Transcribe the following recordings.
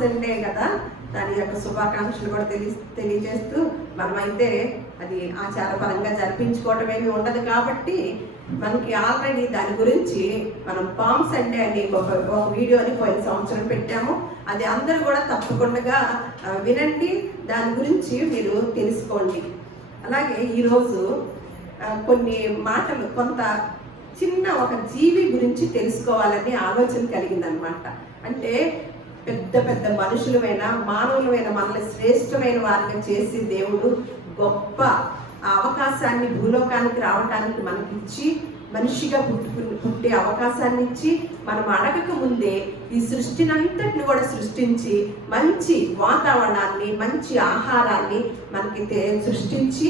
Sunday కదా, దాని యొక్క శుభాకాంక్షలు కూడా తెలియజేస్తూ మనమైతే అది ఆచారపరంగా జరిపించుకోవడం ఏమి ఉండదు కాబట్టి మనకి ఆల్రెడీ దాని గురించి మనం పామ్ సండే అని ఒక వీడియోని పోయిన సంవత్సరం పెట్టాము. అది అందరూ కూడా తప్పకుండా వినండి, దాని గురించి మీరు తెలుసుకోండి. అలాగే ఈరోజు కొన్ని మాటలు, కొంత చిన్న ఒక జీవి గురించి తెలుసుకోవాలని ఆలోచన కలిగిందనమాట. అంటే పెద్ద పెద్ద మనుషులమైన మానవులమైన మనల్ని శ్రేష్టమైన వారిగా చేసి దేవుడు గొప్ప అవకాశాన్ని భూలోకానికి రావడానికి మనకి ఇచ్చి, మనిషిగా పుట్టే అవకాశాన్ని ఇచ్చి, మనం అడగక ముందే ఈ సృష్టినంతటిని కూడా సృష్టించి మంచి వాతావరణాన్ని, మంచి ఆహారాన్ని మనకి సృష్టించి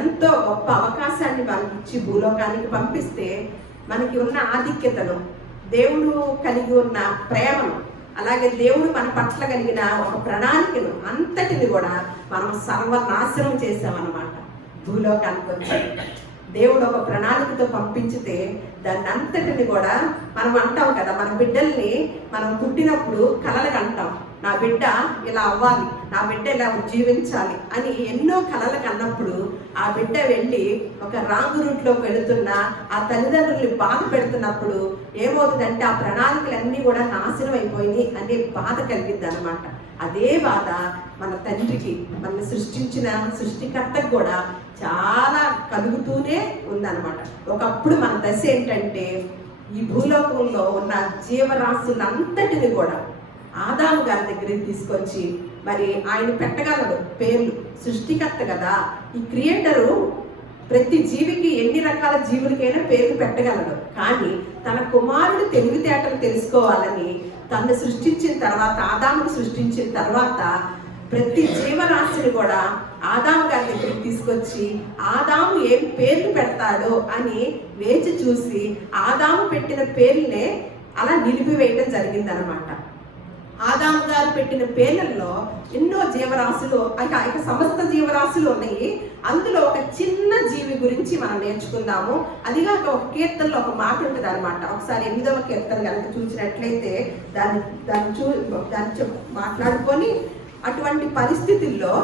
ఎంతో గొప్ప అవకాశాన్ని మనకి ఇచ్చి భూలోకానికి పంపిస్తే మనకి ఉన్న ఆధిక్యతను, దేవుడు కలిగి ఉన్న ప్రేమను, అలాగే దేవుడు మన పట్ల కలిగిన ఒక ప్రణాళికను అంతటిని కూడా మనం సర్వనాశనం చేసామన్నమాట. భూలోకానికి వచ్చి దేవుడు ఒక ప్రణాళికతో పంపించితే దాన్ని అంతటిని కూడా మనం అంటాం కదా, మన బిడ్డల్ని మనం పుట్టినప్పుడు కలలుగా అంటాం, నా బిడ్డ ఇలా అవ్వాలి, నా బిడ్డ ఇలా జీవించాలి అని ఎన్నో కలలు కన్నప్పుడు ఆ బిడ్డ వెళ్ళి ఒక రాంగ్ రూట్లోకి వెళుతున్న ఆ తల్లిదండ్రుల్ని బాధ పెడుతున్నప్పుడు ఏమవుతుందంటే ఆ ప్రణాళికలన్నీ కూడా నాశనం అయిపోయినాయి అనే బాధ కలిగిద్ది అనమాట. అదే బాధ మన తండ్రికి, మనల్ని సృష్టించిన సృష్టికర్తకు కూడా చాలా కలుగుతూనే ఉందన్నమాట. ఒకప్పుడు మన దశ ఏంటంటే ఈ భూలోకంలో ఉన్న జీవరాశులంతటిని కూడా ఆదాము గారి దగ్గరికి తీసుకొచ్చి, మరి ఆయన పెట్టగలడు పేర్లు, సృష్టికర్త కదా, ఈ క్రియేటరు ప్రతి జీవికి ఎన్ని రకాల జీవులకైనా పేర్లు పెట్టగలడు. కానీ తన కుమారుడు తెలివితేటలు తెలుసుకోవాలని తను సృష్టించిన తర్వాత, ఆదామును సృష్టించిన తర్వాత ప్రతి జీవరాశిని కూడా ఆదాము గారి దగ్గరికి తీసుకొచ్చి ఆదాము ఏం పేర్లు పెడతాడో అని వేచి చూసి ఆదాము పెట్టిన పేర్లనే అలా నిలిపివేయడం జరిగిందనమాట. ఆదాము గారు పెట్టిన పేర్లలో ఎన్నో జీవరాశులు, ఇక సమస్త జీవరాశులు ఉన్నాయి. అందులో ఒక చిన్న జీవి గురించి మనం నేర్చుకుందాము. అదిగాక ఒక కీర్తనలో ఒక మాట ఉంటుంది అనమాట. ఒకసారి 8వ కీర్తన కనుక చూసినట్లయితే దాన్ని మాట్లాడుకొని అటువంటి పరిస్థితుల్లో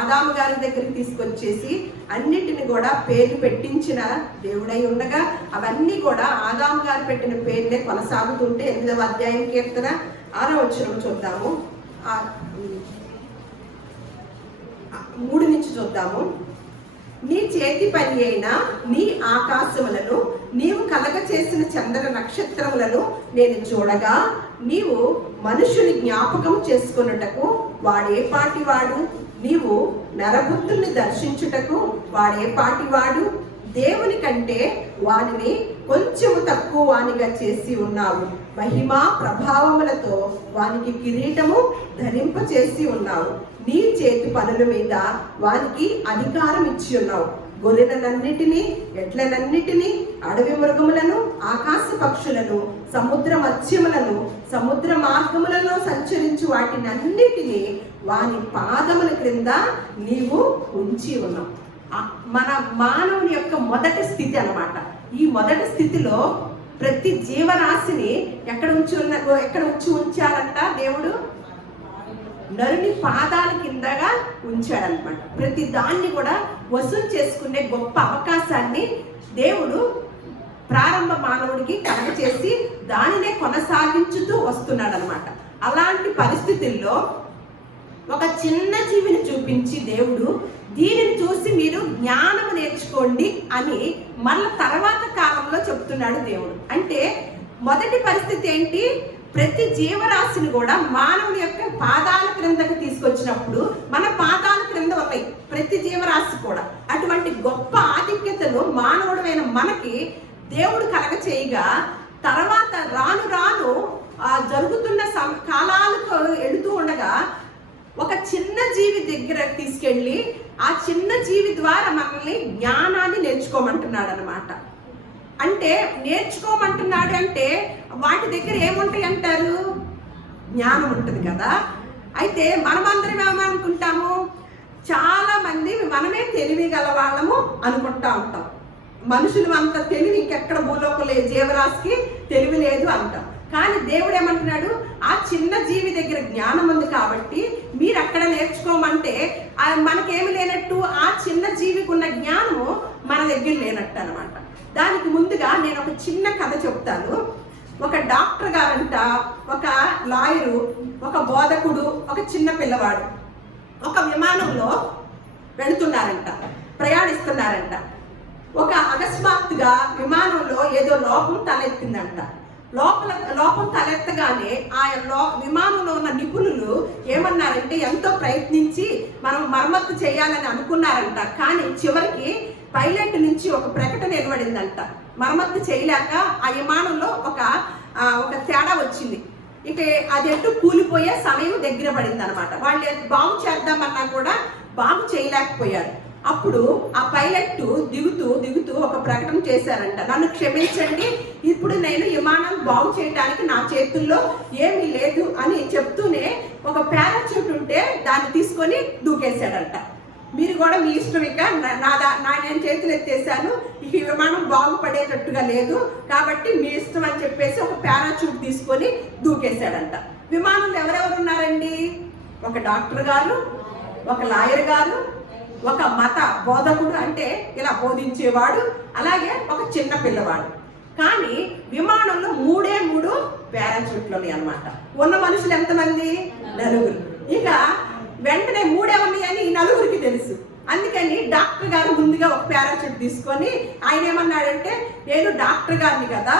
ఆదాము గారి దగ్గరికి తీసుకొచ్చేసి అన్నిటిని కూడా పేర్లు పెట్టించిన దేవుడై ఉండగా అవన్నీ కూడా ఆదాము గారు పెట్టిన పేర్లే కొనసాగుతుంటే 8వ అధ్యాయం కీర్తన 6వ వచనం చూద్దాము, 3 నుంచి చూద్దాము. నీ చేతి పని అయిన నీ ఆకాశములను, నీవు కలగ చేసిన చంద్ర నక్షత్రములను నేను చూడగా, నీవు మనుషుని జ్ఞాపకం చేసుకొనుటకు వాడే పాటివాడు, నీవు నరబుద్ధుల్ని దర్శించుటకు వాడే పాటివాడు, దేవుని కంటే వానిని కొంచెము తక్కువ వానిగా చేసి ఉన్నావు, మహిమా ప్రభావములతో వానికి కిరీటము ధరింప చేసి ఉన్నావు, నీ చేతి పనుల మీద వానికి అధికారం ఇచ్చి ఉన్నావు, గొర్రెలనన్నిటినీ, ఎడ్లనన్నిటినీ, అడవి మృగములను, ఆకాశ పక్షులను, సముద్ర మత్స్యములను, సముద్ర మార్గములలో సంచరించు వాటినన్నిటినీ వాని పాదముల క్రింద నీవు ఉంచి ఉన్నావు. మన మానవుని యొక్క మొదటి స్థితి అన్నమాట. ఈ మొదటి స్థితిలో ప్రతి జీవరాశిని ఎక్కడ ఉంచారంట దేవుడు? నరుని పాదాల కిందగా ఉంచాడనమాట. ప్రతి దాన్ని కూడా వసూలు చేసుకునే గొప్ప అవకాశాన్ని దేవుడు ప్రారంభ మానవుడికి కలగచేసి దానినే కొనసాగించుతూ వస్తున్నాడు అనమాట. అలాంటి పరిస్థితుల్లో ఒక చిన్న జీవిని చూపించి దేవుడు దీనిని చూసి మీరు జ్ఞానము నేర్చుకోండి అని మళ్ళీ తర్వాత కాలంలో చెప్తున్నాడు దేవుడు. అంటే మొదటి పరిస్థితి ఏంటి? ప్రతి జీవరాశిని కూడా మానవుని యొక్క పాదాల క్రిందకి తీసుకొచ్చినప్పుడు మన పాదాల క్రింద ఉన్నాయి ప్రతి జీవరాశి కూడా. అటువంటి గొప్ప ఆధిక్యతను మానవుడైన మనకి దేవుడు కలగ చేయగా, తర్వాత రాను రాను జరుగుతున్న కాలాలకు వెళుతూ ఉండగా ఒక చిన్న జీవి దగ్గర తీసుకెళ్ళి ఆ చిన్న జీవి ద్వారా మనల్ని జ్ఞానాన్ని నేర్చుకోమంటున్నాడు అనమాట. అంటే నేర్చుకోమంటున్నాడు అంటే వాటి దగ్గర ఏముంటాయి అంటారు? జ్ఞానం ఉంటుంది కదా. అయితే మనమందరం ఏమనుకుంటాము? చాలా మంది మనమే తెలివి గల వాళ్ళము అనుకుంటా ఉంటాం. మనుషులు అంత తెలివి ఇంకెక్కడ భూలోకంలో జీవరాశికి తెలివి లేదు అంటాం. కానీ దేవుడు ఏమంటున్నాడు, ఆ చిన్న జీవి దగ్గర జ్ఞానం ఉంది కాబట్టి మీరు అక్కడ నేర్చుకోమంటే మనకేమి లేనట్టు ఆ చిన్న జీవికి ఉన్న జ్ఞానము మన దగ్గర లేనట్టు అనమాట. దానికి ముందుగా నేను ఒక చిన్న కథ చెప్తాను. ఒక డాక్టర్ గారంట, ఒక లాయరు, ఒక బోధకుడు, ఒక చిన్న పిల్లవాడు ఒక విమానంలో వెళుతున్నారంట, ప్రయాణిస్తున్నారంట. ఒక అకస్మాత్తుగా విమానంలో ఏదో లోపం తలెత్తిందంట. లోపం తలెత్తగానే ఆ విమానంలో ఉన్న నిపుణులు ఏమన్నారంటే, ఎంతో ప్రయత్నించి మనం మరమ్మత్తు చేయాలని అనుకున్నారంట. కానీ చివరికి పైలట్ నుంచి ఒక ప్రకటన వెలువడిందంట, మరమ్మత్తు చేయలేక ఆ విమానంలో ఒక తేడా వచ్చింది. ఇక అది ఎటు కూలిపోయే సమయం దగ్గర పడింది అనమాట. వాళ్ళు బాగు చేద్దామన్నా కూడా బాగు చేయలేకపోయారు. అప్పుడు ఆ పైలట్ దిగుతూ ఒక ప్రకటన చేశారంట, నన్ను క్షమించండి, ఇప్పుడు నేను విమానం బాగు చేయడానికి నా చేతుల్లో ఏమీ లేదు అని చెప్తూనే ఒక పారాచూట్ ఉంటే దాన్ని తీసుకొని దూకేశాడంట. మీరు కూడా మీ ఇష్టం, ఇక నేను చేతులు ఎత్తేసాను, ఈ విమానం బాగుపడేటట్టుగా లేదు కాబట్టి మీ ఇష్టం అని చెప్పేసి ఒక పారాచూట్ తీసుకొని దూకేశాడంట. విమానంలో ఎవరెవరు ఉన్నారండి? ఒక డాక్టర్ గారు, ఒక లాయర్ గారు, ఒక మత బోధకుడు అంటే ఇలా బోధించేవాడు, అలాగే ఒక చిన్న పిల్లవాడు. కానీ విమానంలో మూడు పారాచూట్లు ఉన్నాయి అనమాట. ఉన్న మనుషులు ఎంతమంది? నలుగురు. ఇక వెంటనే మూడేవన్నీ అని ఈ నలుగురికి తెలుసు. అందుకని డాక్టర్ గారు ముందుగా ఒక పారాచూట్ తీసుకొని ఆయన ఏమన్నాడంటే, నేను డాక్టర్ గారిని కదా,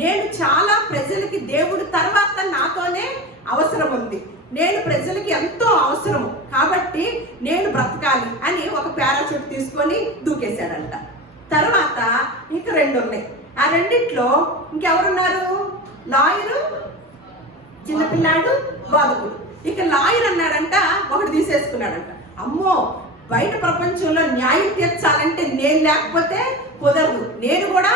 నేను చాలా ప్రజలకి దేవుడు తర్వాత నాతోనే అవసరం ఉంది, నేను ప్రజలకి ఎంతో అవసరము కాబట్టి నేను బ్రతకాలి అని ఒక పారాచూట్ తీసుకొని దూకేశాడంట. తర్వాత ఇంకా 2 ఉన్నాయి. ఆ రెండిట్లో ఇంకెవరున్నారు? లాయరు, చిన్నపిల్లాడు, బోధకుడు. ఇక లాయర్ అన్నాడంట, ఒకటి తీసేసుకున్నాడంట, అమ్మో బయట ప్రపంచంలో న్యాయం తీర్చాలంటే నేను లేకపోతే కుదరదు, నేను కూడా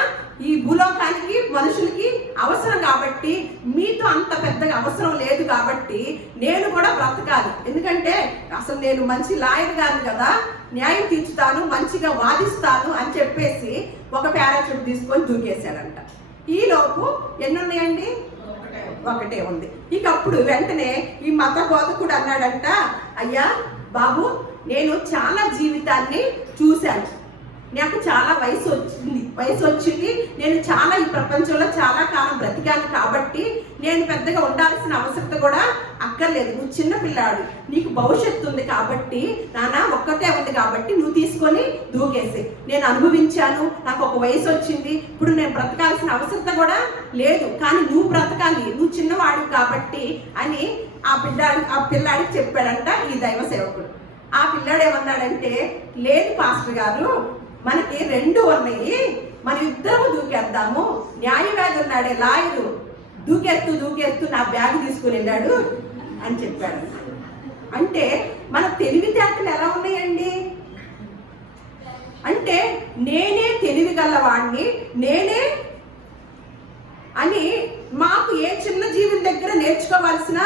ఈ భూలోకానికి మనుషులకి అవసరం కాబట్టి మీతో అంత పెద్దగా అవసరం లేదు కాబట్టి నేను కూడా బ్రతకాలి, ఎందుకంటే అసలు నేను మంచి లాయర్ గారిని కదా, న్యాయం తీర్చుతాను, మంచిగా వాదిస్తాను అని చెప్పేసి ఒక పారాచూట్ తీసుకొని దూకేశాడంట. ఈలోపు ఎన్ని ఉన్నాయండి? ఒకటే ఉంది. ఇక అప్పుడు వెంటనే ఈ మత బోధకుడు అన్నాడంట, అయ్యా బాబు, నేను చాలా జీవితాన్ని చూశాను, నాకు చాలా వయసు వచ్చింది, నేను చాలా ఈ ప్రపంచంలో చాలా కాలం బ్రతికాను కాబట్టి నేను పెద్దగా ఉండాల్సిన అవసరం కూడా అక్కర్లేదు, నువ్వు చిన్న పిల్లాడు, నీకు భవిష్యత్తు ఉంది కాబట్టి నాన్న ఒక్కతే ఉంది కాబట్టి నువ్వు తీసుకొని దూకేసి, నేను అనుభవించాను, నాకు ఒక వయసు వచ్చింది, ఇప్పుడు నేను బ్రతకాల్సిన అవసరం కూడా లేదు, కానీ నువ్వు బ్రతకాలి, నువ్వు చిన్నవాడు కాబట్టి అని ఆ పిల్లాడికి చెప్పాడంట ఈ దైవ సేవకుడు. ఆ పిల్లాడు ఏమన్నాడంటే, లేదు పాస్టర్ గారు, మనకి 2 ఉన్నాయి, మన ఇద్దరము దూకేద్దాము, న్యాయవాది ఉన్నాడే లాయరు, దూకేస్తూ నా బ్యాగ్ తీసుకుని వెళ్ళాడు అని చెప్పాడు. అంటే మన తెలివితేటలు ఎలా ఉన్నాయండి? అంటే నేనే తెలివి గలవాడిని, నేనే అని మాకు ఏ చిన్న జీవుల దగ్గర నేర్చుకోవాల్సిన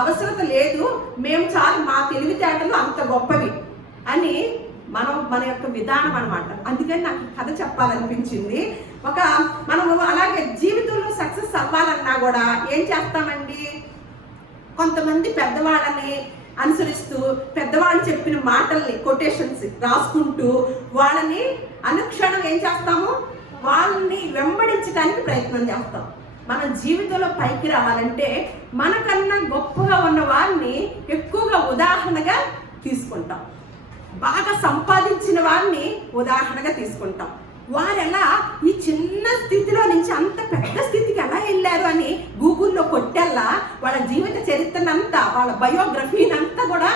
అవసరం లేదు, మేము చాలు, మా తెలివితేటలు అంత గొప్పవి అని మన యొక్క విధానం అనమాట. అందుకని నాకు కథ చెప్పాలనిపించింది. మనము అలాగే జీవితంలో సక్సెస్ అవ్వాలన్నా కూడా ఏం చేస్తామండి? కొంతమంది పెద్దవాళ్ళని అనుసరిస్తూ పెద్దవాళ్ళు చెప్పిన మాటల్ని కొటేషన్స్ రాసుకుంటూ వాళ్ళని అనుక్షణం ఏం చేస్తాము? వాళ్ళని వెంబడించడానికి ప్రయత్నం చేస్తాం. మన జీవితంలో పైకి రావాలంటే మనకన్నా గొప్పగా ఉన్న వాళ్ళని ఎక్కువగా ఉదాహరణగా తీసుకుంటాం, బాగా సంపాదించిన వారిని ఉదాహరణగా తీసుకుంటాం. వారు ఎలా ఈ చిన్న స్థితిలో నుంచి అంత పెద్ద స్థితికి ఎలా వెళ్ళారు అని గూగుల్లో కొట్టెల్లా వాళ్ళ జీవిత చరిత్రనంతా, వాళ్ళ బయోగ్రఫీని అంతా కూడా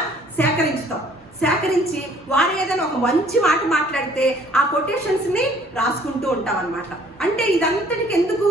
సేకరించి వారు ఏదైనా ఒక మంచి మాట మాట్లాడితే ఆ కొటేషన్స్ని రాసుకుంటూ ఉంటాం అనమాట. అంటే ఇదంతటికి ఎందుకు?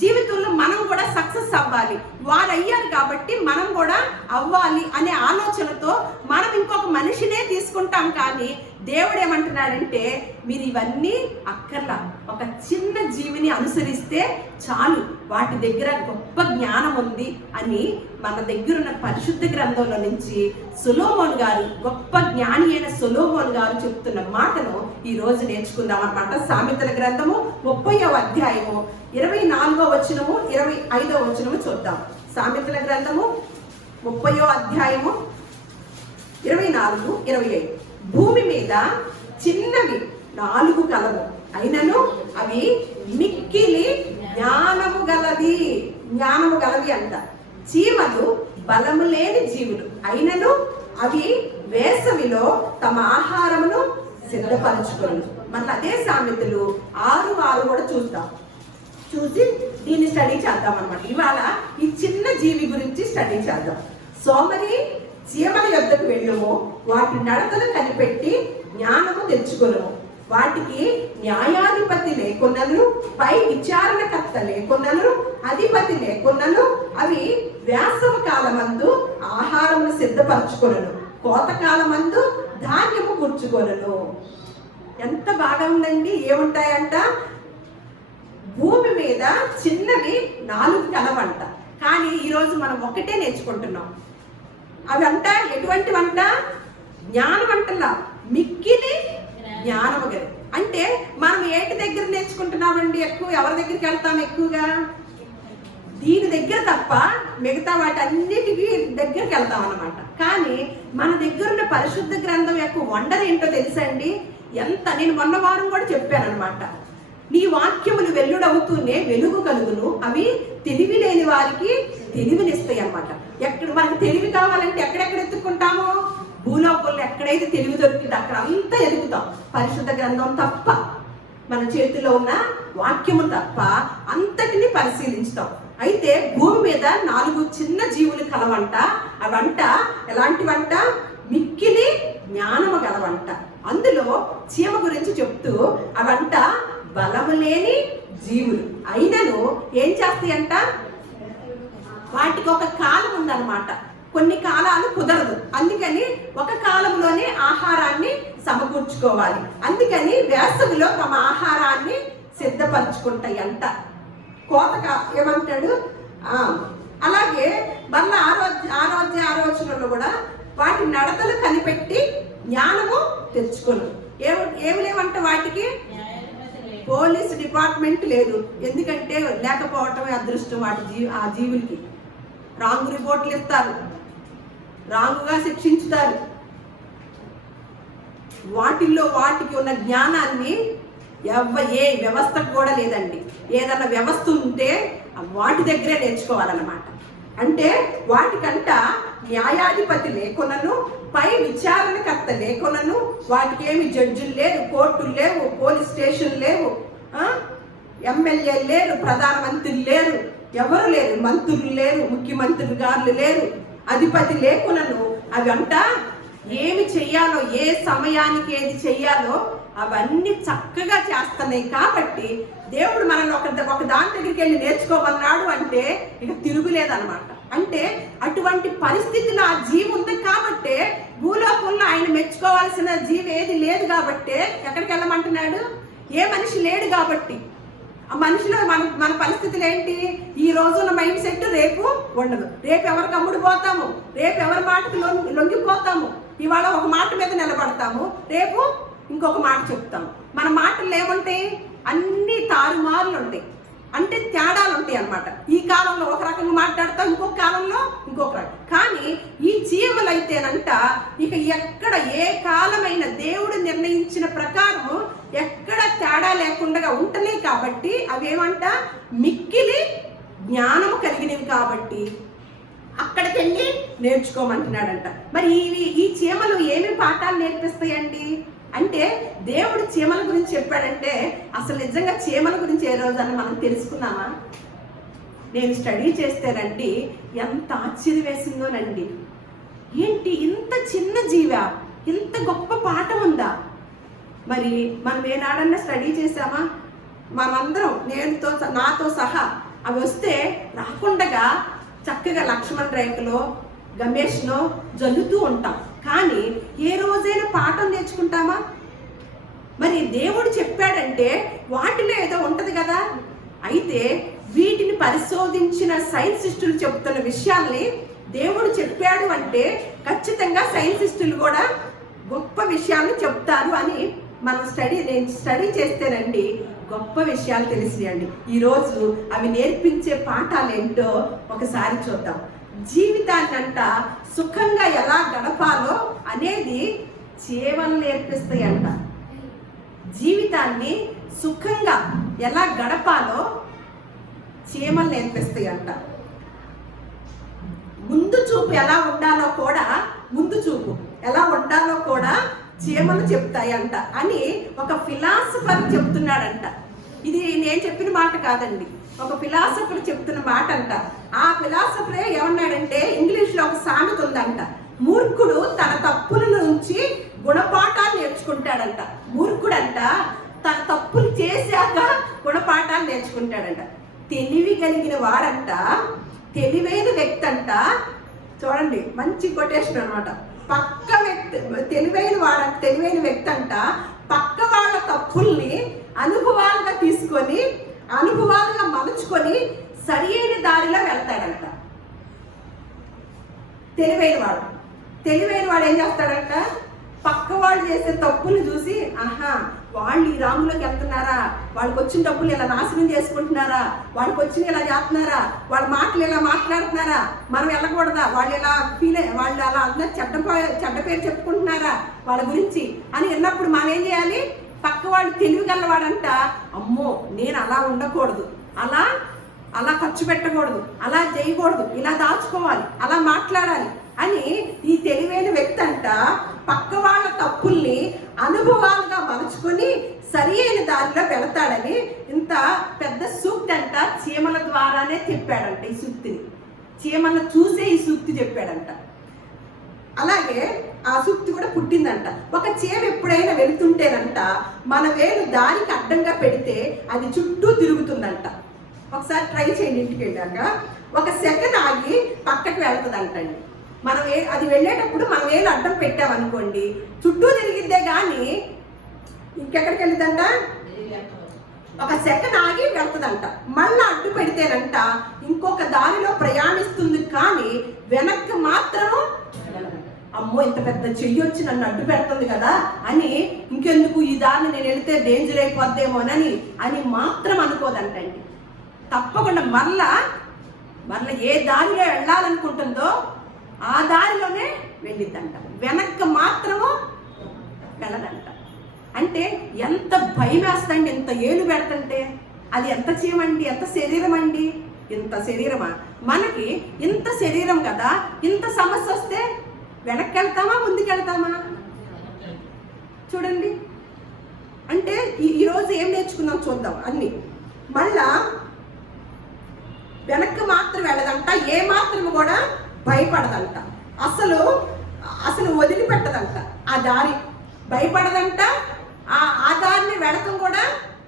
జీవితంలో మనం కూడా సక్సెస్ అవ్వాలి, వారు అయ్యారు కాబట్టి మనం కూడా అవ్వాలి అనే ఆలోచనతో మనం ఇంకొక మనిషినే తీసుకుంటాం. కానీ దేవుడు ఏమంటున్నాడంటే, మీరు ఇవన్నీ అక్కర్లా, ఒక చిన్న జీవిని అనుసరిస్తే చాలు, వాటి దగ్గర గొప్ప జ్ఞానం ఉంది అని మన దగ్గర ఉన్న పరిశుద్ధ గ్రంథంలో నుంచి సొలొమోను గారు, గొప్ప జ్ఞాని అయిన సొలొమోను గారు చెప్తున్న మాటను ఈ రోజు నేర్చుకుందాం అన్నమాట. సామెతల గ్రంథము 30వ అధ్యాయము 24వ వచనము 25వ వచనము చూద్దాం. సామెతల గ్రంథము 30వ అధ్యాయము 24, 25. భూమి మీద చిన్నవి 4 కలవు, అయినను అవి మిక్కిలి జ్ఞానము గలవి అంట. చీమలు బలము లేని జీవులు, అయినను అవి వేసవిలో తమ ఆహారమును సిద్ధపరచుకోను. మళ్ళీ అదే సామెతలు 6:6 కూడా చూసి దీన్ని స్టడీ చేద్దాం అన్నమాట. ఇవాళ ఈ చిన్న జీవి గురించి స్టడీ చేద్దాం. సోమరి చీమల యొద్దకు వెళ్ళుము, వాటి నడతలు కనిపెట్టి జ్ఞానము తెచ్చుకొనుము. వాటికి న్యాయాధిపతి లేకున్నను, పై విచారణకర్త లేకున్నను, అధిపతి లేకున్నను అవి వేసవి కాలమందు ఆహారమును సిద్ధపరచుకొనును, కోతకాలమందు ధాన్యము కూర్చుకొనును. ఎంత బాగా ఉందండి. ఏముంటాయంట? భూమి మీద చిన్నవి 4 కలవంట. కానీ ఈరోజు మనం ఒకటే నేర్చుకుంటున్నాం. అవి అంట ఎటువంటి వంట? జ్ఞానం అంటలా, మిక్కిలి జ్ఞానము గల. అంటే మనం ఏటి దగ్గర నేర్చుకుంటున్నామండి? ఎవరి దగ్గరికి వెళ్తాం ఎక్కువగా? దీని దగ్గర తప్ప మిగతా వాటి అన్నిటికీ దగ్గరికి వెళ్తాం అన్నమాట. కానీ మన దగ్గర ఉన్న పరిశుద్ధ గ్రంథం యొక్క వండర్ ఏంటో తెలుసా అండి? నేను మొన్న వారం కూడా చెప్పాను అనమాట. నీ వాక్యములు వెల్లుడవుతూనే వెలుగు కలుగును, అవి తెలివి లేని వారికి తెలివినిస్తాయి అన్నమాట. మనకు తెలివి కావాలంటే ఎక్కడెక్కడ ఎత్తుకుంటామో, భూలోకంలో ఎక్కడైతే తెలివి దొరికిందో అక్కడ అంతా ఎదుగుతాం. పరిశుద్ధ గ్రంథం తప్ప, మన చేతిలో ఉన్న వాక్యము తప్ప అంతటిని పరిశీలించుతాం. అయితే భూమి మీద 4 చిన్న జీవులు కలవంట. అవంట ఎలాంటివంట? మిక్కిలి జ్ఞానము గలవంట. అందులో చీమ గురించి చెప్తూ అవంట బలము లేని జీవులు, అయినను ఏం చేస్తాయంట? వాటికి ఒక కాలం ఉందన్నమాట. కొన్ని కాలాలు కుదరదు, అందుకని ఒక కాలంలోనే ఆహారాన్ని సమకూర్చుకోవాలి. అందుకని వేసవిలో తమ ఆహారాన్ని సిద్ధపరచుకుంటాయి అంట. ఏమంటాడు? అలాగే మళ్ళీ ఆరోచనలో కూడా వాటి నడతలు కనిపెట్టి జ్ఞానము తెచ్చుకోను. ఏమి లేవంట వాటికి? పోలీస్ డిపార్ట్మెంట్ లేదు, ఎందుకంటే లేకపోవటమే అదృష్టం. ఆ జీవులకి రాంగు రిపోర్ట్లు ఇస్తారు, రాంగుగా శిక్షించుతారు. వాటికి ఉన్న జ్ఞానాన్ని ఏ వ్యవస్థకు కూడా లేదండి. ఏదన్నా వ్యవస్థ ఉంటే వాటి దగ్గరే నేర్చుకోవాలన్నమాట. అంటే వాటికంట న్యాయాధిపతి లేకున్నను, పై విచారణకర్త లేకున్నను, వాటికి ఏమి జడ్జిలు లేరు, కోర్టులు లేవు, పోలీస్ స్టేషన్ లేవు, ఎమ్మెల్యేలు లేరు, ప్రధానమంత్రులు లేరు, ఎవరు లేరు, మంత్రులు లేరు, ముఖ్యమంత్రులు గారులు లేరు, అధిపతి లేకున్నను అవి అంట ఏమి చెయ్యాలో, ఏ సమయానికి ఏది చెయ్యాలో అవన్నీ చక్కగా చేస్తున్నాయి. కాబట్టి దేవుడు మనల్ని ఒక దాని దగ్గరికి వెళ్ళి నేర్చుకోమన్నాడు అంటే ఇక తిరుగులేదన్నమాట. అంటే అటువంటి పరిస్థితిలో ఆ జీవి ఉంది కాబట్టే, భూలోకంలో ఆయన మెచ్చుకోవాల్సిన జీవి ఏది లేదు కాబట్టే ఎక్కడికి వెళ్ళమంటున్నాడు? ఏ మనిషి లేడు కాబట్టి. ఆ మనిషిలో మన పరిస్థితులు ఏంటి? ఈ రోజు ఉన్న మైండ్ సెట్ రేపు ఉండదు. రేపు ఎవరికి అమ్ముడు పోతాము, రేపు ఎవరి మాటకు లొంగిపోతాము. ఇవాళ ఒక మాట మీద నిలబడతాము, రేపు ఇంకొక మాట చెప్తాము. మన మాటలు ఏముంటాయి? అన్ని తారుమారులు ఉంటాయి, అంటే తేడాలు ఉంటాయి అన్నమాట. ఈ కాలంలో ఒక రకంగా మాట్లాడతాం, ఇంకొక కాలంలో ఇంకొక రకం. కానీ ఈ చీమలు అయితేనంట ఇక ఎక్కడ ఏ కాలమైన దేవుడు నిర్ణయించిన ప్రకారము ఎక్కడ తేడా లేకుండా ఉంటున్నాయి. కాబట్టి అవేమంట మిక్కిలి జ్ఞానము కలిగినవి కాబట్టి అక్కడికి వెళ్ళి నేర్చుకోమంటున్నాడంట. మరి ఈ చీమలు ఏమేమి పాఠాలు నేర్పిస్తాయండి అంటే, దేవుడు చీమల గురించి చెప్పాడంటే అసలు నిజంగా చీమల గురించి ఏ రోజన్నా మనం తెలుసుకున్నామా? నేను స్టడీ చేస్తేనండి ఎంత ఆశ్చర్యం వేసిందోనండి. ఏంటి ఇంత చిన్న జీవా, ఇంత గొప్ప పాఠం ఉందా? మరి మనం ఏనాడన్నా స్టడీ చేసామా? మనమందరం నాతో సహా అవి వస్తే రాకుండగా చక్కగా లక్ష్మణ్ రేఖలో గమేష్లో జల్లుతూ ఉంటాం. కానీ ఏ రోజైనా పాఠం నేర్చుకుంటామా? మరి దేవుడు చెప్పాడంటే వాటిలో ఏదో ఉంటది కదా. అయితే వీటిని పరిశోధించిన సైంటిస్టులు చెబుతున్న విషయాల్ని దేవుడు చెప్పాడు అంటే ఖచ్చితంగా సైంటిస్టులు కూడా గొప్ప విషయాలను చెప్తారు అని మనం నేను స్టడీ చేస్తేనండి గొప్ప విషయాలు తెలిసినాయండి. ఈరోజు అవి నేర్పించే పాఠాలు ఏంటో ఒకసారి చూద్దాం. జీవితాన్నంట సుఖంగా ఎలా గడపాలో అనేది చీమలు నేర్పిస్తాయంట. జీవితాన్ని సుఖంగా ఎలా గడపాలో చీమలు నేర్పిస్తాయంట. ముందు చూపు ఎలా ఉండాలో కూడా చీమలు చెప్తాయంట అని ఒక ఫిలాసఫర్ చెప్తున్నాడంట. ఇది నేను చెప్పిన మాట కాదండి, ఒక ఫిలాసఫర్ చెప్తున్న మాట అంట. ఆ ఫిలాసఫరే ఏమన్నాడంటే, ఇంగ్లీష్లో ఒక సామెత ఉందంట, మూర్ఖుడు తన తప్పుల నుంచి గుణపాఠాలు నేర్చుకుంటాడంట. మూర్ఖుడంట తన తప్పులు చేశాక గుణపాఠాలు నేర్చుకుంటాడంట. తెలివి కలిగిన వాడంట, తెలివైన వ్యక్తి అంట, చూడండి మంచి కొటేషన్ అనమాట, తెలివైన వ్యక్తి అంట పక్క వాళ్ళ తప్పుల్ని అనుభవాలుగా తీసుకొని అనుభవాలుగా మలుచుకొని సరి అయిన దారిలో వెళ్తాడంట. తెలివైన వాడు ఏం చేస్తాడంట, పక్క వాళ్ళు చేసే తప్పులు చూసి, ఆహా వాళ్ళు ఈ రాంగులోకి వెళ్తున్నారా, వాళ్ళకి వచ్చిన డబ్బులు ఇలా నాశనం చేసుకుంటున్నారా, వాళ్ళకి వచ్చిన ఇలా చేస్తున్నారా, వాళ్ళ మాటలు ఇలా మాట్లాడుతున్నారా, మనం వెళ్ళకూడదా, వాళ్ళు ఇలా వాళ్ళు అలా అందరూ చెడ్డ పేరు చెప్పుకుంటున్నారా వాళ్ళ గురించి అని విన్నప్పుడు మనం ఏం చేయాలి, పక్క వాళ్ళు తెలివిగలవాడంట, అమ్మో నేను అలా ఉండకూడదు, అలా ఖర్చు పెట్టకూడదు, అలా చేయకూడదు, ఇలా దాచుకోవాలి, అలా మాట్లాడాలి అని ఈ తెలివైన వ్యక్తి అంట పక్క వాళ్ళ తప్పుల్ని అనుభవాలుగా మలుచుకొని సరి అయిన దారిలో వెళతాడని ఇంత పెద్ద సూక్తి అంట చీమల ద్వారానే చెప్పాడంట. ఈ సూక్తిని చీమలను చూసే ఈ సూక్తి చెప్పాడంట. అలాగే ఆ సూక్తి కూడా పుట్టిందంట. ఒక చీమ ఎప్పుడైనా వెళుతుంటేనంట మన వేలు దానికి అడ్డంగా పెడితే అది చుట్టూ తిరుగుతుందంట. ఒకసారి ట్రై చేయండి, ఇంటికి వెళ్ళాక ఒక సెకండ్ ఆగి పక్కకి వెళ్తుందంటండి. అది వెళ్ళేటప్పుడు మనం వేలు అడ్డం పెట్టామనుకోండి చుట్టూ తిరిగిద్దే కానీ ఇంకెక్కడికి వెళ్ళిందంట, ఒక సెకండ్ ఆగి వెళ్తుందంట. మళ్ళీ అడ్డు పెడితేనంట ఇంకొక దారిలో ప్రయాణిస్తుంది కానీ వెనక్కి మాత్రం, అమ్మో ఇంత పెద్ద చెయ్యి వచ్చి నన్ను అడ్డు పెడుతుంది కదా అని ఇంకెందుకు ఈ దారిని నేను వెళితే డేంజర్ అయిపోద్దేమోనని అని మాత్రం అనుకోదంటండి. తప్పకుండా మళ్ళా ఏ దారిలో వెళ్ళాలనుకుంటుందో ఆ దారిలోనే వెళ్ళిద్దంట, వెనక్కి మాత్రము వెళ్ళదంట. అంటే ఎంత భయం వేస్తుందండి, ఎంత ఏలు పెడుతుంటే. అది ఎంత చీమండి, ఎంత శరీరం అండి, ఇంత శరీరమా, మనకి ఇంత శరీరం కదా, ఇంత సమస్య వస్తే వెనక్కి వెళ్తామా ముందుకెళ్తామా చూడండి. అంటే ఈరోజు ఏం నేర్చుకుందాం చూద్దాం. అన్ని మళ్ళా వెనక్కి మాత్రం వెళ్ళదంట, ఏ మాత్రం కూడా భయపడదంట, అసలు వదిలిపెట్టదంట. ఆ దారి భయపడదంట, ఆ దారిని వెళకం కూడా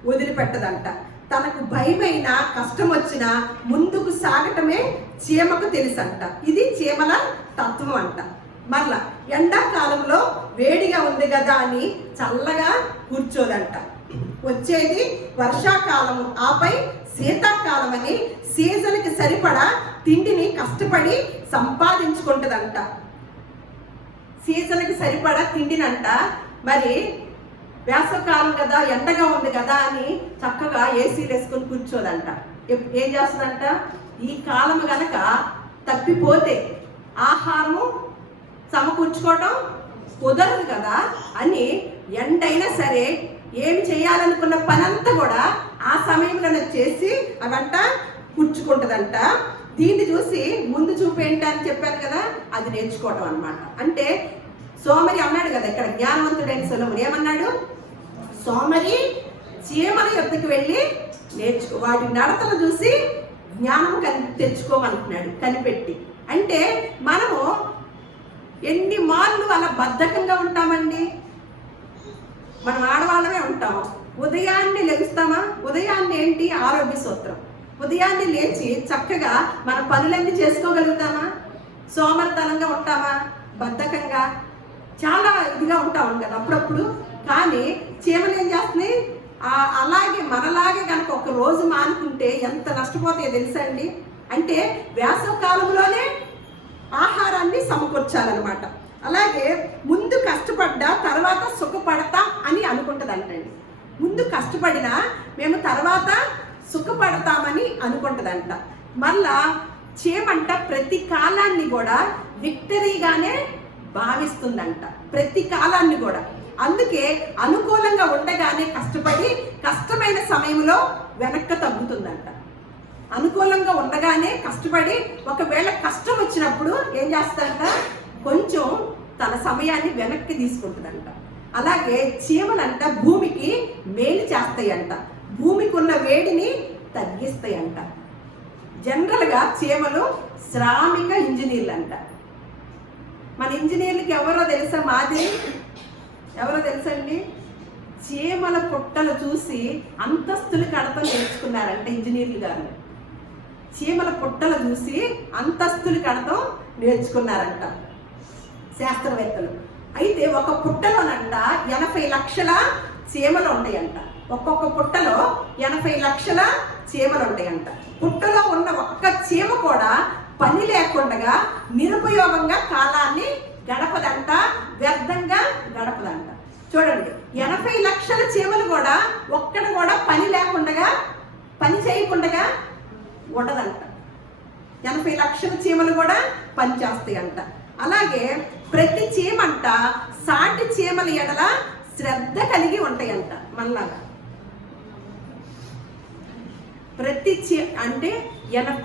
వదిలిపెట్టదంట. తనకు భయమైన కష్టం వచ్చినా ముందుకు సాగటమే చీమకు తెలుసంట. ఇది చీమల తత్వం అంట. మరలా ఎండాకాలంలో వేడిగా ఉంది కదా అని చల్లగా కూర్చోదంట. వచ్చేది వర్షాకాలము, ఆపై శీతాకాలం అని సీజన్కి సరిపడా తిండిని కష్టపడి సంపాదించుకుంటుందంట. సీజన్కి సరిపడా తిండినంట మరి వేసవకాలం కదా, ఎండగా ఉంది కదా అని చక్కగా ఏసీలు వేసుకొని కూర్చోదంట. ఏం చేస్తుందంట, ఈ కాలం గనక తప్పిపోతే ఆహారము సమకూర్చుకోవటం కుదరదు కదా అని ఎండైనా సరే ఏమి చేయాలనుకున్న పనంతా కూడా ఆ సమయంలో చేసి అవంట కూర్చుకుంటుందంట. దీన్ని చూసి ముందు చూపు ఏంటి అని చెప్పాను కదా, అది నేర్చుకోవటం అనమాట. అంటే సోమరి అన్నాడు కదా ఇక్కడ, జ్ఞానవంతుడైన సొలొమోను ఏమన్నాడు, సోమరి చీమల యొద్దకు వెళ్ళి వాటి నడతలు చూసి జ్ఞానం తెచ్చుకోమంటున్నాడు కనిపెట్టి. అంటే మనము ఎన్ని మార్లు అలా బద్ధకంగా ఉంటామండి. మనం ఆడవాళ్ళమే ఉంటాం. ఉదయాన్నే లెగుస్తామా, ఉదయాన్నే ఏంటి ఆరోగ్య సూత్రం, ఉదయాన్నే లేచి చక్కగా మన పనులన్నీ చేసుకోగలుగుతామా, సోమరితనంగా ఉంటామా, బద్ధకంగా చాలా ఇదిగా ఉంటాం కదా అప్పుడప్పుడు. కానీ చీమలు ఏం చేస్తున్నాయి, అలాగే మనలాగే కనుక ఒక రోజు మానుకుంటే ఎంత నష్టపోతాయో తెలుసా అండి. అంటే వేసవ కాలంలోనే ఆహారాన్ని సమకూర్చాలన్నమాట. అలాగే ముందు కష్టపడ్డా తర్వాత సుఖపడతాం అని అనుకుంటుందంటండి. ముందు కష్టపడినా మేము తర్వాత సుఖపడతామని అనుకుంటుందంట. మళ్ళా చీమంట ప్రతి కాలాన్ని కూడా విక్టరీగానే భావిస్తుందంట, ప్రతి కాలాన్ని కూడా. అందుకే అనుకూలంగా ఉండగానే కష్టపడి కష్టమైన సమయంలో వెనక్కి తగ్గుతుందంట. అనుకూలంగా ఉండగానే కష్టపడి ఒకవేళ కష్టం వచ్చినప్పుడు ఏం చేస్తారంట, కొంచెం తన సమయాన్ని వెనక్కి తీసుకుంటుందంట. అలాగే చీమలంట భూమికి మేలు చేస్తాయంట, భూమికి ఉన్న వేడిని తగ్గిస్తాయంట. జనరల్గా చీమలు శ్రామిక ఇంజనీర్లు అంట. మన ఇంజనీర్లకి ఎవరో తెలుసా? మాదిరి ఎవరో తెలుసండి? చీమల పుట్టలు చూసి అంతస్తులు కడతం నేర్చుకున్నారంట ఇంజనీర్లు గారు. చీమల పుట్టలు చూసి అంతస్తులు కడతం నేర్చుకున్నారంట శాస్త్రవేత్తలు. అయితే ఒక పుట్టలోనంట 80 లక్షల చీమలు ఉంటాయంట. ఒక్కొక్క పుట్టలో 80 లక్షల చీమలు ఉంటాయంట. పుట్టలో ఉన్న ఒక్క చీమ కూడా పని లేకుండా నిరుపయోగంగా కాలాన్ని గడపదంట, వ్యర్థంగా గడపదంట. చూడండి, 80 లక్షల చీమలు కూడా ఒక్కడ కూడా పని లేకుండా, పని చేయకుండా ఉండదంట. 80 లక్షల చీమలు కూడా పని చేస్తాయంట. అలాగే ప్రతి చీమంట సాటి చీమల ఎడల శ్రద్ధ కలిగి ఉంటాయంట. మనలాగా ప్రతి అంటే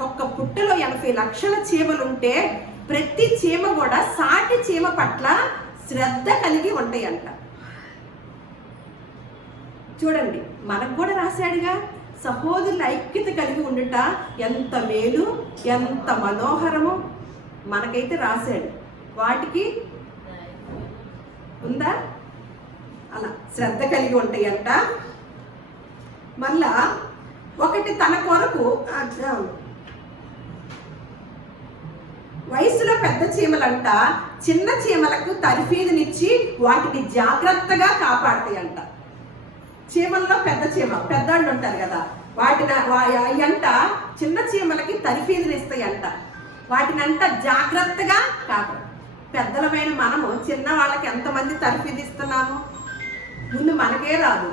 ఒక్క పుట్టలో 80 లక్షల చీమలు ఉంటే ప్రతి చీమ కూడా సాటి చీమ పట్ల శ్రద్ధ కలిగి ఉంటాయంట. చూడండి, మనకు కూడా రాశాడుగా, సహోదరుల ఐక్యత కలిగి ఉండుట ఎంత మేలు, ఎంత మనోహరము. మనకైతే రాశాడు. వాటికి ఉందా? అలా శ్రద్ధ కలిగి ఉంటాయంట. మళ్ళా ఒకటి తన కొరకు వయసులో పెద్ద చీమలంట చిన్న చీమలకు తరఫీదునిచ్చి వాటిని జాగ్రత్తగా కాపాడతాయంట. చీమల్లో పెద్ద చీమ, పెద్దవాళ్ళు ఉంటారు కదా, అయ్యంట చిన్న చీమలకి తరఫీదునిస్తాయంట. వాటినంట జాగ్రత్తగా కాపాడు. పెద్దలమైన మనము చిన్న వాళ్ళకి ఎంతమంది తరఫీదు ఇస్తున్నాము? ముందు మనకే రాదు,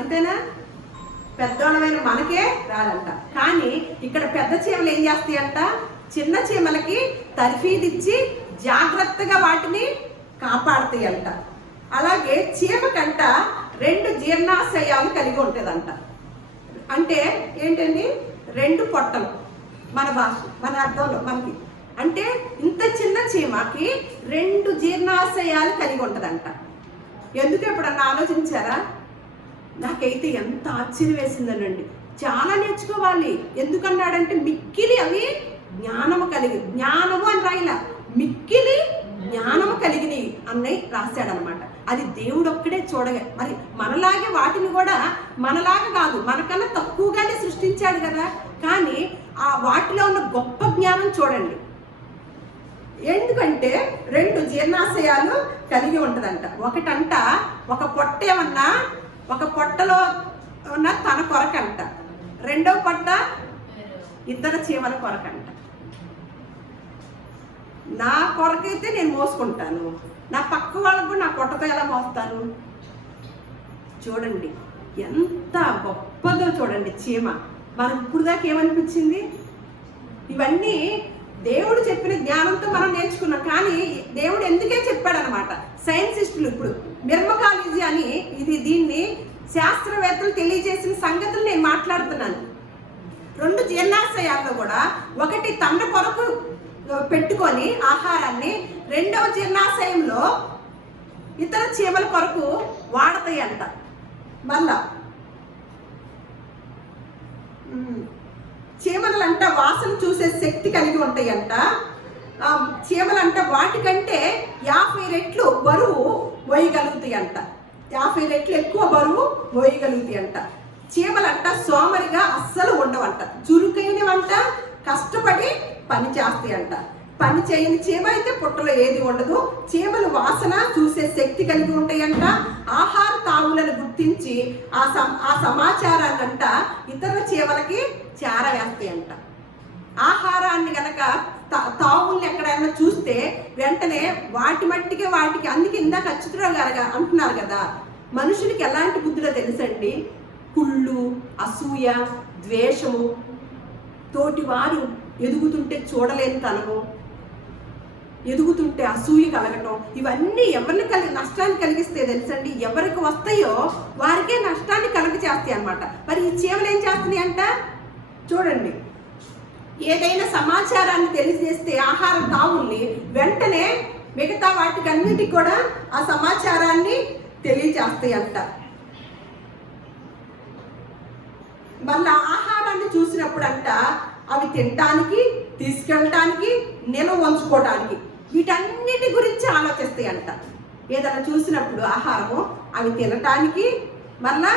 అంతేనా? పెద్దవాళ్ళమైన మనకే రాదంట. కానీ ఇక్కడ పెద్ద చీమలు ఏం చేస్తాయంట, చిన్న చీమలకి తరఫీదిచ్చి జాగ్రత్తగా వాటిని కాపాడుతాయంట. అలాగే చీమకంట 2 జీర్ణాశయాలు కలిగి ఉంటుందంట. అంటే ఏంటండి? 2 పొట్టలు. మన భాష, మన అర్థంలో మనకి అంటే ఇంత చిన్న చీమకి 2 జీర్ణాశయాలు కలిగి ఉంటుందంట. ఎందుకు ఎప్పుడన్నా ఆలోచించారా? నాకైతే ఎంత ఆశ్చర్యం వేసిందనండి. చాలా నేర్చుకోవాలి. ఎందుకన్నాడంటే మిక్కిలి అవి జ్ఞానము కలిగి, జ్ఞానము అని రాయిలా, మిక్కిలి జ్ఞానము కలిగినవి అన్నయ్య రాశాడనమాట. అది దేవుడు ఒక్కడే చూడగా. మరి మనలాగే వాటిని కూడా మనలాగా కాదు, మనకన్నా తక్కువగానే సృష్టించాడు కదా. కానీ ఆ వాటిలో ఉన్న గొప్ప జ్ఞానం చూడండి. ఎందుకంటే 2 జీర్ణాశయాలు కలిగి ఉంటుందంట. ఒకటంట ఒక పొట్ట ఏమన్నా ఒక పొట్టలో ఉన్న తన కొరకంట, రెండవ పొట్ట ఇద్దరు చీమల కొరకంట. నా కొరకైతే నేను మోసుకుంటాను, నా పక్క వాళ్ళకు నా పొట్టతో ఎలా మోస్తాను? చూడండి ఎంత గొప్పదో చూడండి చీమ. మనకు ఇప్పుడు దాకా ఏమనిపించింది? ఇవన్నీ దేవుడు చెప్పిన జ్ఞానంతో మనం నేర్చుకున్నాం. కానీ దేవుడు ఎందుకే చెప్పాడనమాట. సైన్సిస్టులు ఇప్పుడు మిర్మకాలజీ అని దీన్ని శాస్త్రవేత్తలు తెలియజేసిన సంగతులు నేను మాట్లాడుతున్నాను. 2 జీర్ణాశయాల్లో కూడా ఒకటి తన కొరకు పెట్టుకొని ఆహారాన్ని, రెండవ జీర్ణాశయంలో ఇతర చీమల కొరకు వాడతాయంట. మళ్ళా చీమలంట వాసన చూసే శక్తి కలిగి ఉంటాయంట. చీమలంట వాటికంటే 50 రెట్లు బరువు మోయగలుగుతాయంట. 50 రెట్లు ఎక్కువ బరువు మోయగలుగుతాయంట. చీమలంట సోమరిగా అస్సలు ఉండవంట, చురుకైనవంట, కష్టపడి పని చేస్తాయంట. పని చేయని చీమ అయితే పుట్టలో ఏది ఉండదు. చీమలు వాసన చూసే శక్తి కలిగి ఉంటాయంట. ఆహార తావులను గుర్తించి ఆ సమాచారాన్నంట ఇతర చీమలకి చేరవేస్తాయంట. ఆహారాన్ని గనక తావుల్ని ఎక్కడైనా చూస్తే వెంటనే వాటి మట్టికి వాటికి, అందుకే ఇందాక అచ్యుతరావు గారు అంటున్నారు కదా, మనుషులకి ఎలాంటి బుద్ధులో తెలుసండి? కుళ్ళు, అసూయ, ద్వేషము, తోటివారు ఎదుగుతుంటే చూడలేని తనము, ఎదుగుతుంటే అసూయ కలగటం, ఇవన్నీ ఎవరిని నష్టాన్ని కలిగిస్తే తెలుసండి? ఎవరికి వస్తాయో వారికే నష్టాన్ని చేస్తాయి అన్నమాట. మరి ఈ చీమలు ఏం చేస్తున్నాయి అంట? చూడండి, ఏదైనా సమాచారాన్ని తెలియజేస్తే ఆహార తావుల్ని వెంటనే మిగతా వాటికి అన్నిటికి కూడా ఆ సమాచారాన్ని తెలియజేస్తాయి అంట. మళ్ళా ఆహారాన్ని చూసినప్పుడు అంట అవి తినటానికి, తీసుకెళ్ళటానికి, నిల్వ ఉంచుకోవడానికి, వీటన్నిటి గురించి ఆలోచిస్తాయి అంట. ఏదైనా చూసినప్పుడు ఆహారము అవి తినటానికి, మళ్ళా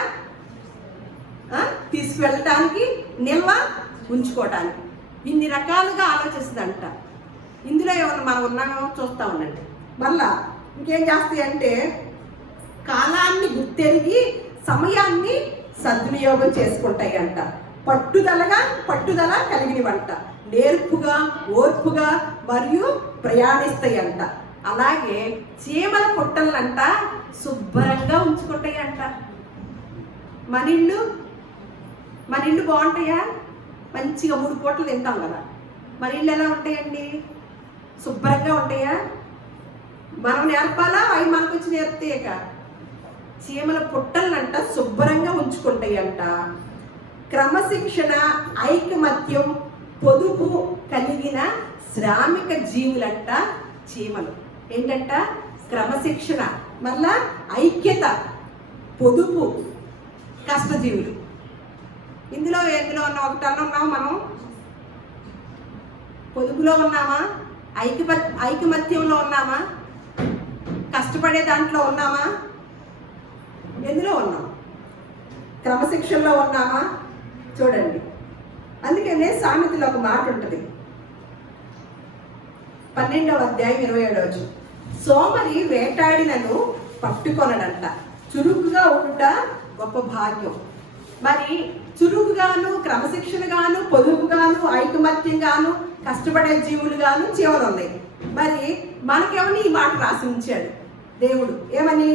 తీసుకువెళ్ళటానికి, నిల్వ ఉంచుకోవటానికి, ఇన్ని రకాలుగా ఆలోచిస్తుందంట. ఇందులో ఏమన్నా మనం ఉన్నామో చూస్తూ ఉండండి. మళ్ళా ఇంకేం చేస్తాయి అంటే కాలాన్ని గుర్తెరిగి సమయాన్ని సద్వినియోగం చేసుకుంటాయి అంట. పట్టుదల కలిగినవంట. నేర్పుగా, ఓర్పుగా మరియు ప్రయాణిస్తాయి అంట. అలాగే చీమల పుట్టలంట శుభ్రంగా ఉంచుకుంటాయి అంట. మన ఇల్లు బాగుంటాయా? మంచిగా 3 పూటలు తింటాం కదా. మన ఇల్లు ఎలా ఉంటాయండి? శుభ్రంగా ఉంటాయా? మనం నేర్పాలా? అవి మనకు వచ్చి నేర్పుతాయక. చీమల పుట్టలంట శుభ్రంగా ఉంచుకుంటాయి అంట. క్రమశిక్షణ, ఐకమత్యం, పొదుపు కలిగిన శ్రామిక జీవులంట చీమలు. ఏంటంట? క్రమశిక్షణ, మళ్ళా ఐక్యత, పొదుపు, కష్టజీవులు. ఇందులో ఉన్న ఒకటన్నా ఉన్నామా? మనం పొదుపులో ఉన్నామా? ఐకమత్యంలో ఉన్నామా? కష్టపడే దాంట్లో ఉన్నామా? ఎందులో ఉన్నాం? క్రమశిక్షణలో ఉన్నామా? చూడండి, అందుకనే సామెతలో ఒక మాట ఉంటుంది, 12వ అధ్యాయం 27వ. సోమరి వేటాడినను పట్టుకొనడంట, చురుకుగా ఉండుట గొప్ప భాగ్యం. మరి చురుకుగాను, క్రమశిక్షణగాను, పొదుపుగాను, ఐకమత్యంగాను, కష్టపడే జీవులుగాను చీమలు ఉన్నాయి. మరి మనకేమని ఈ మాట రాసి ఉంచాడు దేవుడు? ఏమని?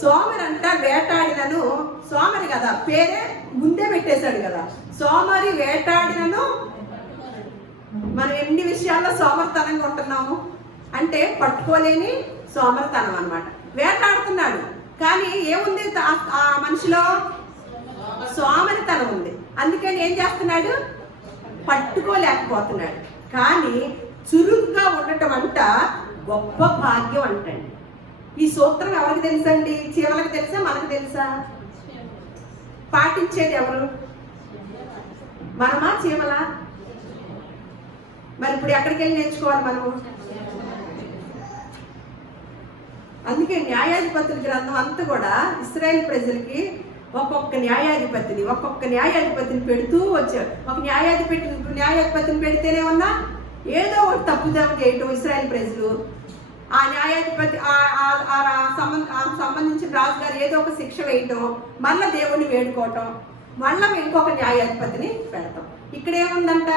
సోమరి అంట వేటాడినను, సోమరి కదా, పేరే ముందే పెట్టేశాడు కదా, సోమరి వేటాడినను. మనం ఎన్ని విషయాల్లో సోమరితనంగా ఉంటున్నాము అంటే పట్టుకోలేని సోమరితనం అన్నమాట. వేటాడుతున్నాడు కానీ ఏముంది ఆ మనిషిలో? సోమరితనం ఉంది. అందుకని ఏం చేస్తున్నాడు? పట్టుకోలేకపోతున్నాడు. కానీ చురుగ్గా ఉండటం అంట గొప్ప భాగ్యం అంటండి. ఈ సూత్రం ఎవరికి తెలుసండి? చీమలకు తెలుసా? మనకు తెలుసా? పాటించేది ఎవరు? మనమా చీమలా? మరి ఇప్పుడు ఎక్కడికి వెళ్ళి నేర్చుకోవాలి మనము? అందుకే న్యాయాధిపతుల గ్రంథం అంతా కూడా ఇశ్రాయేలు ప్రజలకి ఒక్కొక్క న్యాయాధిపతిని పెడుతూ వచ్చారు. ఒక న్యాయాధిపతిని పెడితేనే ఉన్నా ఏదో ఒకటి తప్పుదాము చేయటం ఇశ్రాయేలు ప్రజలు. ఆ న్యాయాధిపతి సంబంధించిన రాజుగారు ఏదో ఒక శిక్ష వేయటం, మళ్ళీ దేవుణ్ణి వేడుకోవటం, మళ్ళీ ఇంకొక న్యాయాధిపతిని పెడతాం. ఇక్కడ ఏముందంట?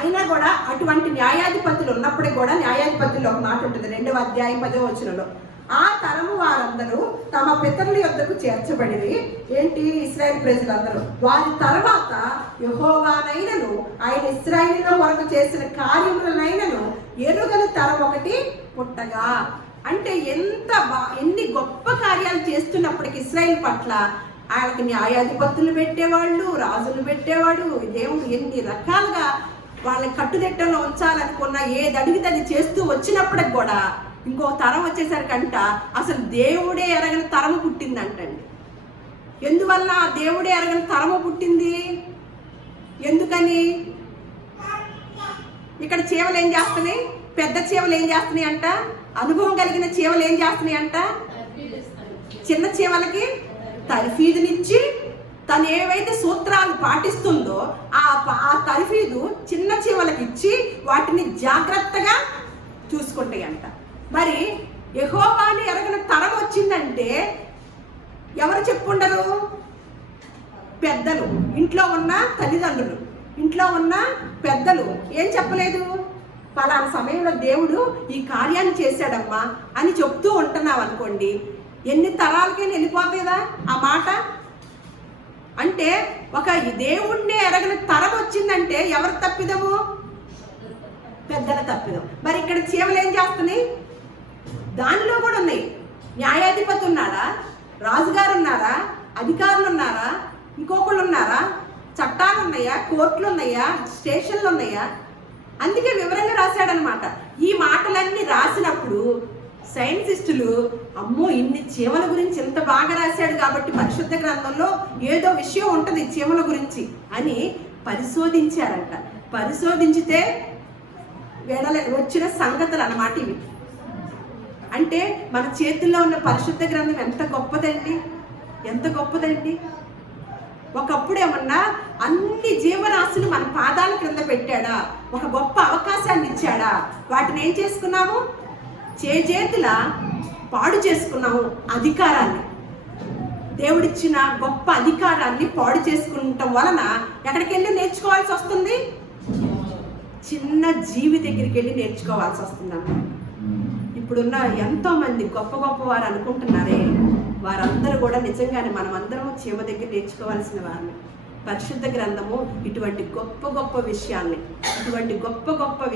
అయినా కూడా అటువంటి న్యాయాధిపతులు ఉన్నప్పటికీ కూడా న్యాయాధిపతుల్లో ఒక మాట ఉంటుంది, 2వ అధ్యాయం 10వ వచనంలో. ఆ తరము వారందరూ తమ పితరుల యొద్దకు చేర్చబడిరి. ఏంటి? ఇశ్రాయేలు ప్రజలందరూ. వారి తర్వాత యెహోవానైనను ఆయన ఇశ్రాయేలులో వరకు చేసిన కార్యములనైనను ఎరుగని తరం ఒకటి పుట్టగా. అంటే ఎన్ని గొప్ప కార్యాలు చేస్తున్నప్పటికీ ఇశ్రాయేలు పట్ల ఆయనకి న్యాయాధిపతులు పెట్టేవాళ్ళు, రాజులు పెట్టేవాడు. దేవుడు ఎన్ని రకాలుగా వాళ్ళని కట్టుదిట్టంలో ఉంచాలనుకున్న ఏది అడిగితే అది చేస్తూ వచ్చినప్పటికి కూడా ఇంకో తరం వచ్చేసరికంట అసలు దేవుడే ఎరగని తరము పుట్టిందంటండి. ఎందువల్ల దేవుడే ఎరగని తరము పుట్టింది? ఎందుకని? ఇక్కడ చీమలు ఏం చేస్తున్నాయి? పెద్ద చీమలు ఏం చేస్తున్నాయి అంట? అనుభవం కలిగిన చీమలు ఏం చేస్తున్నాయి అంట? చిన్న చీమలకి తర్ఫీదునిచ్చి తను ఏవైతే సూత్రాలు పాటిస్తుందో ఆ తర్ఫీదు చిన్న చీమలకు ఇచ్చి వాటిని జాగ్రత్తగా చూసుకుంటాయంట. మరి యెహోవాని ఎరగని తరం వచ్చిందంటే ఎవరు చెప్పుండరు? పెద్దలు, ఇంట్లో ఉన్న తల్లిదండ్రులు, ఇంట్లో ఉన్న పెద్దలు ఏం చెప్పలేదు? పలానా సమయంలో దేవుడు ఈ కార్యాన్ని చేశాడమ్మా అని చెప్తూ ఉంటున్నావు అనుకోండి, ఎన్ని తరాలకైనా వెళ్ళిపోతుందా ఆ మాట? అంటే ఒక దేవుణ్ణి ఎరగని తరం వచ్చిందంటే ఎవరు తప్పిదము? పెద్దల తప్పిదం. మరి ఇక్కడ చీమలు ఏం చేస్తున్నాయి? దానిలో కూడా ఉన్నాయి. న్యాయాధిపతి ఉన్నాడా? రాజుగారు ఉన్నారా? అధికారులు ఉన్నారా? ఇంకొకళ్ళు ఉన్నారా? చట్టాలు ఉన్నాయా? కోర్టులు ఉన్నాయా? స్టేషన్లు ఉన్నాయా? అందుకే వివరంగా రాశాడనమాట. ఈ మాటలన్నీ రాసినప్పుడు సైంటిస్టులు అమ్మో ఇన్ని చీమల గురించి ఎంత బాగా రాశాడు కాబట్టి పరిశుద్ధ గ్రంథంలో ఏదో విషయం ఉంటుంది చీమల గురించి అని పరిశోధించారంట. పరిశోధించితే వచ్చిన సంగతులు అన్నమాట ఇవి. అంటే మన చేతుల్లో ఉన్న పరిశుద్ధ గ్రంథం ఎంత గొప్పదండి, ఎంత గొప్పదండి. ఒకప్పుడు ఏమన్నా అన్ని జీవరాశులు మన పాదాల క్రింద పెట్టాడా? ఒక గొప్ప అవకాశాన్ని ఇచ్చాడా? వాటిని ఏం చేసుకున్నాము? చేతుల పాడు చేసుకున్నాము. అధికారాన్ని, దేవుడిచ్చిన గొప్ప అధికారాన్ని పాడు చేసుకుంటాం వలన ఎక్కడికి వెళ్ళి నేర్చుకోవాల్సి వస్తుంది? చిన్న జీవి దగ్గరికి వెళ్ళి నేర్చుకోవాల్సి వస్తుంది అన్నమాట. ఇప్పుడున్న ఎంతో మంది గొప్ప గొప్ప వారు అనుకుంటున్నారే, వారందరూ కూడా నిజంగానే మనమందరం చీమ దగ్గర నేర్చుకోవాల్సిన వారిని. పరిశుద్ధ గ్రంథము ఇటువంటి గొప్ప గొప్ప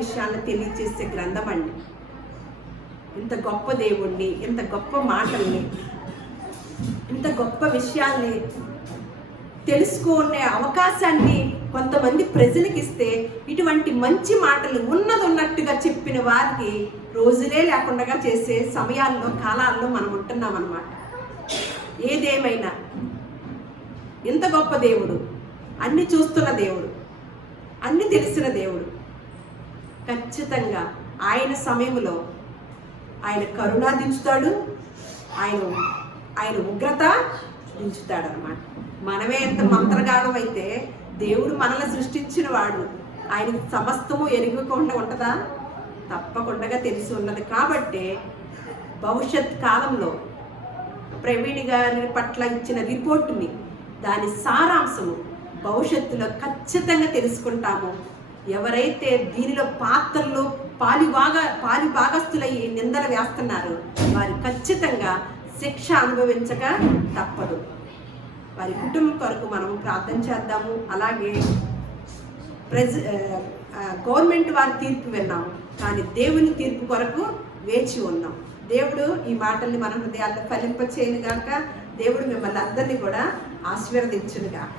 విషయాల్ని తెలియజేసే గ్రంథం అండి. ఇంత గొప్ప దేవుణ్ణి, ఇంత గొప్ప మాటల్ని, ఇంత గొప్ప విషయాల్ని తెలుసుకునే అవకాశాన్ని కొంతమంది ప్రజలకు ఇస్తే ఇటువంటి మంచి మాటలు ఉన్నట్టుగా చెప్పిన వారికి రోజులే లేకుండా చేసే సమయాల్లో, కాలాల్లో మనం ఉంటున్నాం అన్నమాట. ఏదేమైనా ఇంత గొప్ప దేవుడు, అన్ని చూస్తున్న దేవుడు, అన్ని తెలిసిన దేవుడు, ఖచ్చితంగా ఆయన సమయంలో ఆయన కరుణ దించుతాడు, ఆయన ఉగ్రత దించుతాడు అన్నమాట. మనమే ఎంత మంత్రగానం అయితే దేవుడు మనల్ని సృష్టించిన వాడు, ఆయనకి సమస్తము ఎరగకుండా ఉంటుందా? తప్పకుండా తెలిసి ఉన్నది. కాబట్టి భవిష్యత్ కాలంలో ప్రవీణ్ గారి పట్ల ఇచ్చిన రిపోర్టుని, దాని సారాంశము భవిష్యత్తులో ఖచ్చితంగా తెలుసుకుంటాము. ఎవరైతే దీనిలో పాత్రలు పాలి భాగస్తులయ్యి నిందలు వేస్తున్నారో వారు ఖచ్చితంగా శిక్ష అనుభవించక తప్పదు. వారి కుటుంబం కొరకు మనం ప్రార్థన చేద్దాము. అలాగే గవర్నమెంట్ వారి తీర్పు విన్నాము, కానీ దేవుని తీర్పు కొరకు వేచి ఉన్నాం. దేవుడు ఈ మాటల్ని మన హృదయాల్లో ఫలింపచేయను గాక. దేవుడు మిమ్మల్ని అందరినీ కూడా ఆశీర్వదించును గాక.